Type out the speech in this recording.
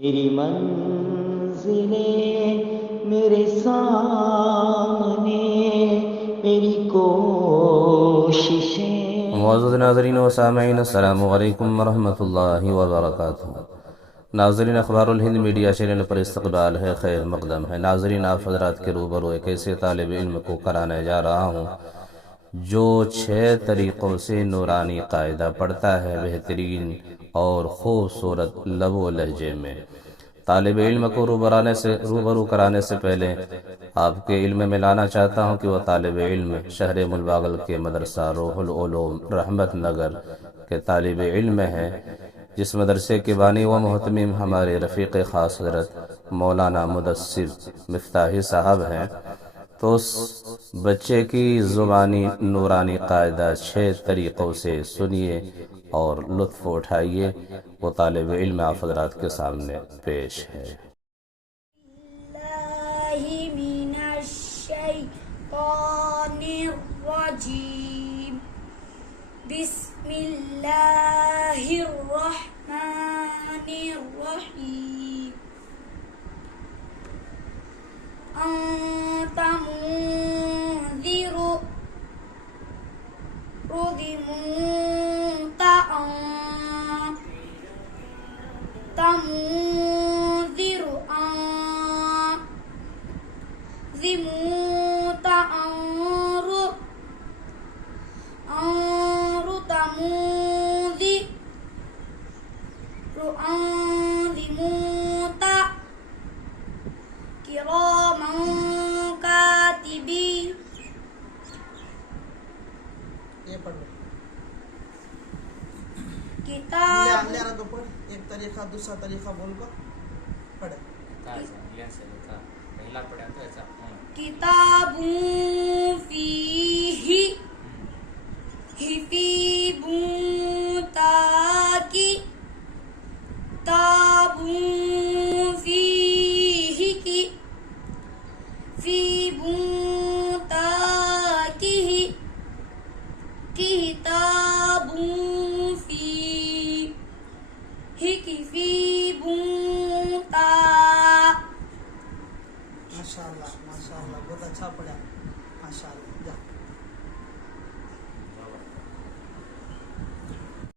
मेरी मंजिलें मेरे सामने, मेरी कोशिशें। मुअज़्ज़ज़ नाज़रीन व सामिईन, अस्सलामु अलैकुम वरहमतुल्लाहि वबरकातुहू। नाज़रीन, अखबारुल हिंद मीडिया चैनल पर इस्तक़बाल है, खैर मक़दम है। नाज़रीन, आप हज़रात के रूबरू एक ऐसे तालिब इल्म को कराने जा रहा हूँ जो 6 तरीक़ों से नूरानी क़ायदा पढ़ता है, बेहतरीन और ख़ूबसूरत लब व लहजे में। तालिब इल्म को रूबरू कराने से पहले आपके इल्म में लाना चाहता हूँ कि वह तालिब इल्म शहर मुलबागल के मदरसा रूहुल उलूम रहमत नगर के तालिब इल्म है, जिस मदरसे के बानी व मोहतमीम हमारे रफ़ीक़ ख़ास हज़रत मौलाना मुदस्सिर मिफ्ताही साहब हैं। तो उस बच्चे की ज़ुबानी नूरानी क़ायदा 6 तरीक़ों से सुनिए और लुत्फ़ उठाइए। वो तालिब इल्म आप हज़रात के सामने पेश है। बिस्मिल्लाहिर्रहमानिर्रहीम। अन्ता मुंज़िरु रुदिमुंताअन तामुंज़िरु ज़िमुंताअनरु तामुंज़िरु ज़िमुंता किरामन कातिबीन। ये पढ़ लो। किताब ले रहा तो पढ़, एक तरीका दूसरा तरीका बोल कर पढ़े। पहला पढ़ा तो ऐसा किताबुन फीही हिफीबुन ताकि ताबुन फीही की फीबुन ताकिही किताबुन फीही की फीबुन ता। माशाल्लाह माशाल्लाह, बहुत अच्छा पढ़ा, माशाल्लाह। जा।